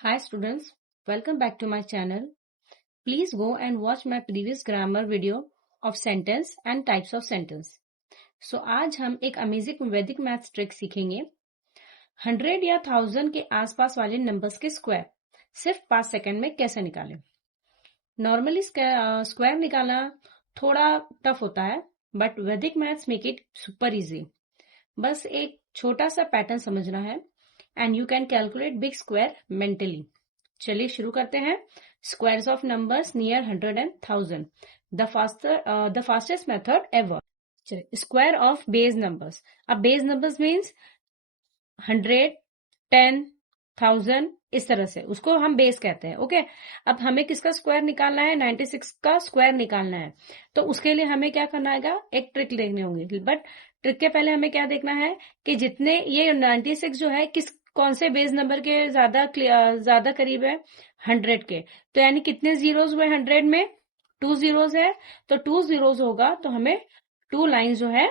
Hi students, welcome back to my channel. Please go and watch my previous grammar video of sentence and types of sentence. So आज हम एक amazing वैदिक maths trick सीखेंगे। 100 या 1000 के आसपास वाले नंबर्स के स्क्वायर सिर्फ 5 सेकंड में कैसे निकालें। नॉर्मली स्क्वायर निकालना थोड़ा टफ होता है, बट वैदिक maths make it super easy. बस एक छोटा सा पैटर्न समझना है and you can calculate big square mentally. चलिए शुरू करते हैं। Squares of numbers near 100 and 1000, the fastest method ever. चलिए, स्क्वायर ऑफ बेस नंबर्स। अब बेस नंबर्स मीन्स 100, 10, 1000, इस तरह से उसको हम बेस कहते हैं। ओके, अब हमें किसका स्क्वायर निकालना है? 96 का स्क्वायर निकालना है। तो उसके लिए हमें क्या करना है? एक ट्रिक देखनी होगी, बट ट्रिक के पहले हमें क्या देखना है कि जितने ये 96 जो है कौन से बेस नंबर के ज्यादा करीब है? 100 के। तो यानी कितने जीरोस हुए 100 में? 2 जीरोस है, तो 2 जीरोस होगा तो हमें 2 लाइन जो है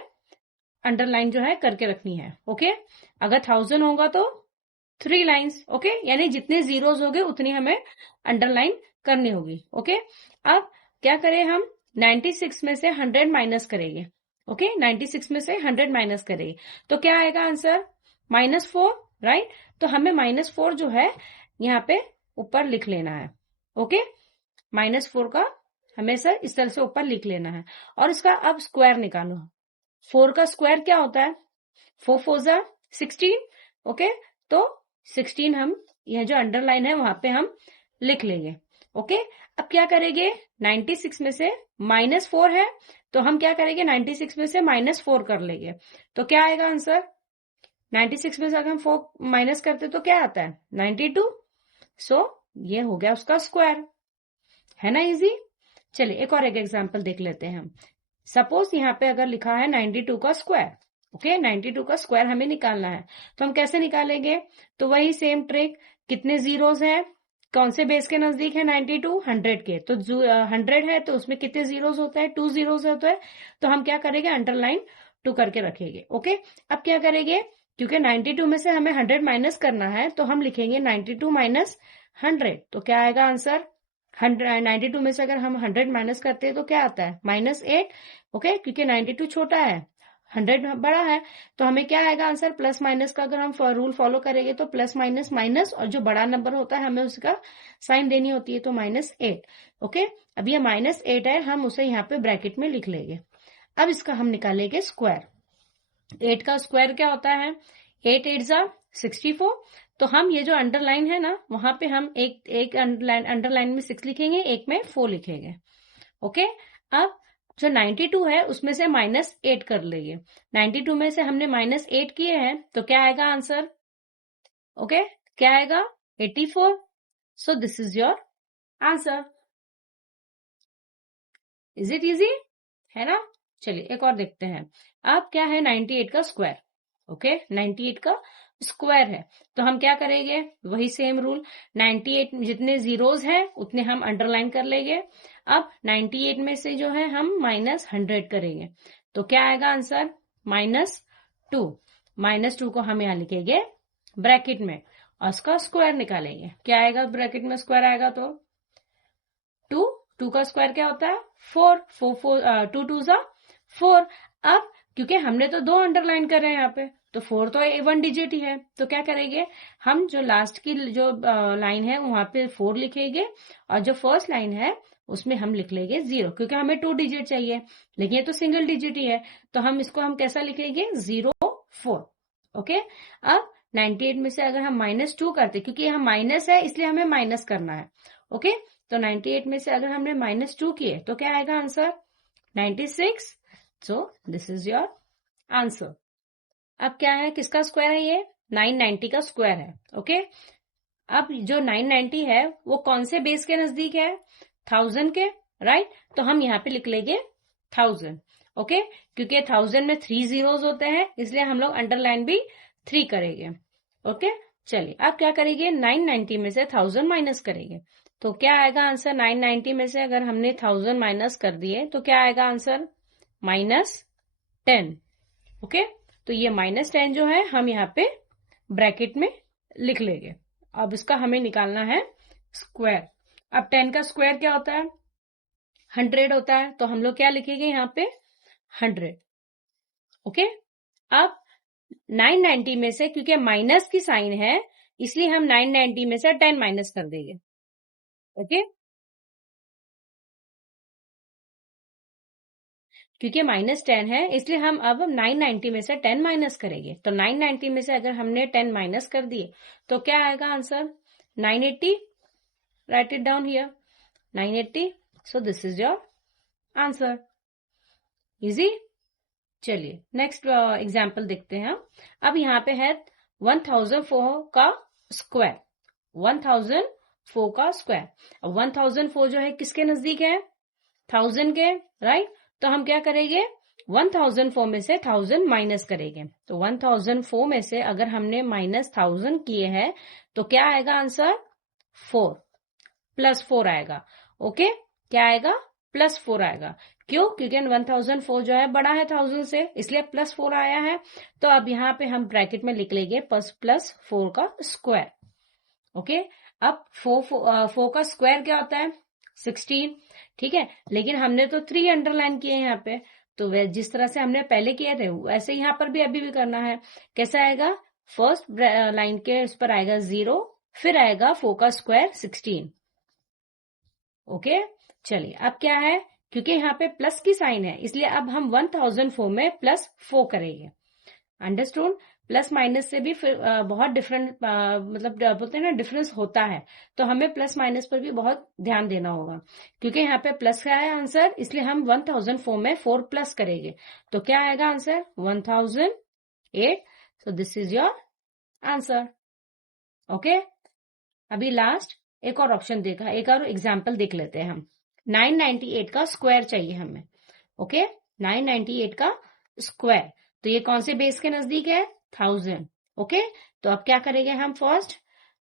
अंडरलाइन जो है करके रखनी है। ओके, अगर 1000 होगा तो 3 लाइन्स। ओके, यानी जितने जीरोस होंगे उतनी हमें अंडरलाइन करनी होगी। ओके, अब क्या करें हम? 96 में से 100 माइनस करेंगे। ओके, 96 में से 100 माइनस करेंगे तो क्या आएगा आंसर? -4, राइट। तो हमें -4 जो है यहाँ पे ऊपर लिख लेना है। ओके, -4 का हमें सर इस तरह से ऊपर लिख लेना है और इसका अब स्क्वायर निकालो। 4 का स्क्वायर क्या होता है? 4 4 जा 16। ओके, तो 16 हम यह जो अंडरलाइन है वहां पे हम लिख लेंगे। ओके, अब क्या करेंगे? 96 में से -4 है तो हम क्या करेंगे? 96 में से -4 कर लेंगे तो क्या आएगा आंसर? 96 में से अगर हम 4 माइनस करते तो क्या आता है? 92। सो ये हो गया उसका स्क्वायर, है ना इजी। चलिए एक और एक एग्जांपल देख लेते हैं हम। सपोज यहाँ पे अगर लिखा है 92 का स्क्वायर। ओके, 92 का स्क्वायर हमें निकालना है तो हम कैसे निकालेंगे? तो वही सेम ट्रिक। कितने जीरोस है? कौन से बेस के नजदीक है 92? 100 के। तो 100 है तो उसमें कितने जीरोस होता है? 2 जीरोस होता है। तो हम क्या करेंगे? अंडरलाइन 2 करके रखेंगे। ओके, अब क्या करेंगे? क्योंकि 92 में से हमें 100 माइनस करना है तो हम लिखेंगे 92 माइनस 100। तो क्या आएगा आंसर? 92 में से अगर हम 100 माइनस करते हैं तो क्या आता है? -8। ओके, क्योंकि 92 छोटा है, 100 बड़ा है, तो हमें क्या आएगा आंसर? प्लस माइनस का अगर हम रूल फॉलो करेंगे तो प्लस माइनस माइनस, और जो बड़ा नंबर होता है हमें उसका साइन देनी होती है, तो -8। ओके, अब ये -8 है, हम उसे यहाँ पे ब्रैकेट में लिख लेंगे। अब इसका हम निकालेंगे स्क्वायर। 8 का स्क्वायर क्या होता है? 8 8 जा 64। तो हम ये जो अंडरलाइन है ना वहां पे हम एक अंडरलाइन में 6 लिखेंगे, एक में 4 लिखेंगे। ओके, अब जो 92 है उसमें से -8 कर लेंगे। 92 में से हमने -8 किए हैं तो क्या आएगा आंसर? ओके, क्या आएगा? 84। So this is your answer. Is it easy? है ना। चलिए एक और देखते हैं। अब क्या है? 98 का स्क्वायर। ओके, 98 का स्क्वायर है तो हम क्या करेंगे? वही सेम रूल। 98 जितने जीरोस हैं उतने हम अंडरलाइन कर लेंगे। अब 98 में से जो है हम -100 करेंगे तो क्या आएगा आंसर? -2। -2 को हम यहाँ लिखेंगे ब्रैकेट में और उसका स्क्वायर निकालेंगे। क्या आएगा ब्रैकेट में? स्क्वायर आएगा तो 2। 2 का स्क्वायर क्या होता है? 4 4 2 2 जा 4। अब क्योंकि हमने तो 2 अंडरलाइन कर रहे हैं यहाँ पे तो 4 तो 1 डिजिट ही है, तो क्या करेंगे हम? जो लास्ट की जो लाइन है वहां पे 4 लिखेंगे और जो फर्स्ट लाइन है उसमें हम लिख लेंगे 0, क्योंकि हमें 2 डिजिट चाहिए, लेकिन ये तो सिंगल डिजिट ही है तो हम इसको हम कैसा लिखेंगे? 0 4। ओके, अब 98 में से अगर हम -2 करते, क्योंकि हम माइनस है इसलिए हमें माइनस करना है। ओके, तो 98 में से अगर हमने -2 किए तो क्या आएगा answer? 96। So this is your answer. अब क्या है? किसका स्क्वायर है ये? 990 का स्क्वायर है। ओके, अब जो 990 है वो कौन से बेस के नजदीक है? 1000 के, राइट। तो हम यहाँ पे लिख लेंगे 1000। ओके, क्योंकि 1000 में 3 जीरोस होते हैं इसलिए हम लोग अंडरलाइन भी 3 करेंगे। ओके, चलिए अब क्या करेंगे? 990 में से 1000 माइनस करेंगे तो क्या आएगा आंसर? 990 में से अगर हमने 1000 माइनस कर दिए तो क्या आएगा आंसर? -10। ओके, तो ये -10 जो है हम यहाँ पे ब्रैकेट में लिख लेंगे। अब इसका हमें निकालना है स्क्वायर। अब 10 का स्क्वायर क्या होता है? 100 होता है, तो हम लोग क्या लिखेंगे यहाँ पे? 100। ओके, अब 990 में से, क्योंकि माइनस की साइन है इसलिए हम 990 में से 10 माइनस कर देंगे। ओके, क्योंकि -10 है इसलिए हम अब 990 में से 10 माइनस करेंगे। तो 990 में से अगर हमने 10 माइनस कर दिए तो क्या आएगा answer? 980। Right it down here, 980। So this is your answer. Easy. चलिए नेक्स्ट एग्जाम्पल देखते हैं। अब यहाँ पे है 1004 का स्क्वायर। 1004 का स्क्वायर। 1004 जो है किसके नजदीक है? 1000 के, राइट? तो हम क्या करेंगे? 1004 में से 1000 माइनस करेंगे। तो 1004 में से अगर हमने -1000 किए हैं तो क्या आएगा आंसर? 4 प्लस 4 आएगा। ओके, क्या आएगा? +4 आएगा। क्यों? क्योंकि 1004 जो है बड़ा है 1000 से, इसलिए +4 आया है। तो अब यहाँ पे हम ब्रैकेट में लिख लेंगे +4 का स्क्वायर। ओके, अब 4 का स्क्वायर क्या होता है? 16। ठीक है, लेकिन हमने तो 3 अंडरलाइन किए हैं यहाँ पे, तो जिस तरह से हमने पहले किए थे वैसे यहाँ पर भी अभी भी करना है। कैसा आएगा? फर्स्ट लाइन के उस पर आएगा 0, फिर आएगा 4 का स्क्वायर 16। ओके, चलिए अब क्या है? क्योंकि यहाँ पे प्लस की साइन है इसलिए अब हम 1004 में +4 करेंगे। अंडरस्टूड? प्लस माइनस से भी फिर बहुत डिफरेंट मतलब बोलते हैं ना डिफरेंस होता है, तो हमें प्लस माइनस पर भी बहुत ध्यान देना होगा। क्योंकि यहाँ पे प्लस का है आंसर, इसलिए हम 1004 में 4 प्लस करेंगे। तो क्या आएगा answer? 1008। So this is your answer. Okay, अभी लास्ट एक और ऑप्शन देखा, एक और एग्जाम्पल देख लेते हैं हम। 998 का स्क्वायर चाहिए हमें। ओके, 998 का स्क्वायर। तो ये कौन से बेस के नजदीक है? 1000। ओके, तो अब क्या करेंगे हम? फर्स्ट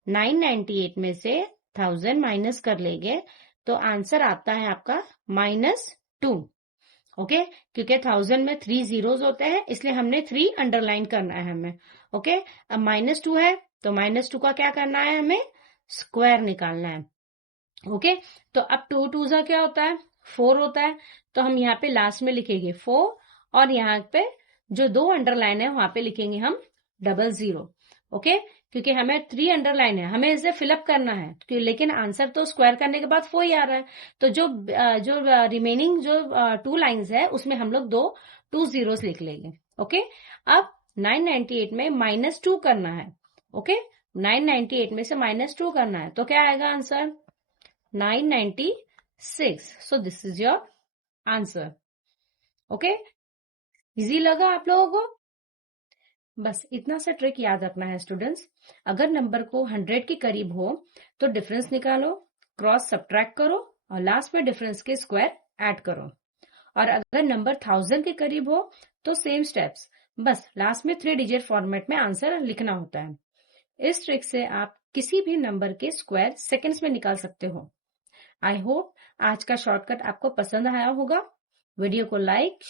998 में से 1000 माइनस कर लेंगे, तो आंसर आता है आपका -2। ओके, क्योंकि 1000 में 3 जीरोस होते हैं इसलिए हमने 3 अंडरलाइन करना है हमें। ओके, अब -2 है तो -2 का क्या करना है? हमें स्क्वायर निकालना है। ओके, तो अब 2 2 जा क्या होता है? 4 होता है। तो हम यहाँ पे लास्ट में लिखेंगे 4, और यहाँ पे जो 2 अंडरलाइन है वहां पे लिखेंगे हम 00। ओके, क्योंकि हमें 3 अंडरलाइन है, हमें इसे फिलअप करना है, लेकिन आंसर तो स्क्वायर करने के बाद 4 ही आ रहा है। तो जो रिमेनिंग जो 2 लाइन्स है उसमें हम लोग 2 जीरोस लिख लेंगे। ओके, अब 998 में -2 करना है। ओके, 998 में से -2 करना है, तो क्या आएगा answer? 996। So this is your answer. Okay, easy लगा आप लोगों को? बस इतना सा ट्रिक याद रखना है स्टूडेंट्स। अगर नंबर को 100 के करीब हो तो डिफरेंस निकालो, क्रॉस सब्ट्रैक्ट करो और लास्ट में डिफरेंस के स्क्वायर ऐड करो। और अगर नंबर 1000 के करीब हो तो सेम स्टेप्स, बस लास्ट में 3 डिजिट फॉर्मेट में आंसर लिखना होता है। इस ट्रिक से आप किसी भी नंबर के स्क्वायर सेकंड्स में निकाल सकते हो। आई होप आज का शॉर्टकट आपको पसंद आया होगा। वीडियो को लाइक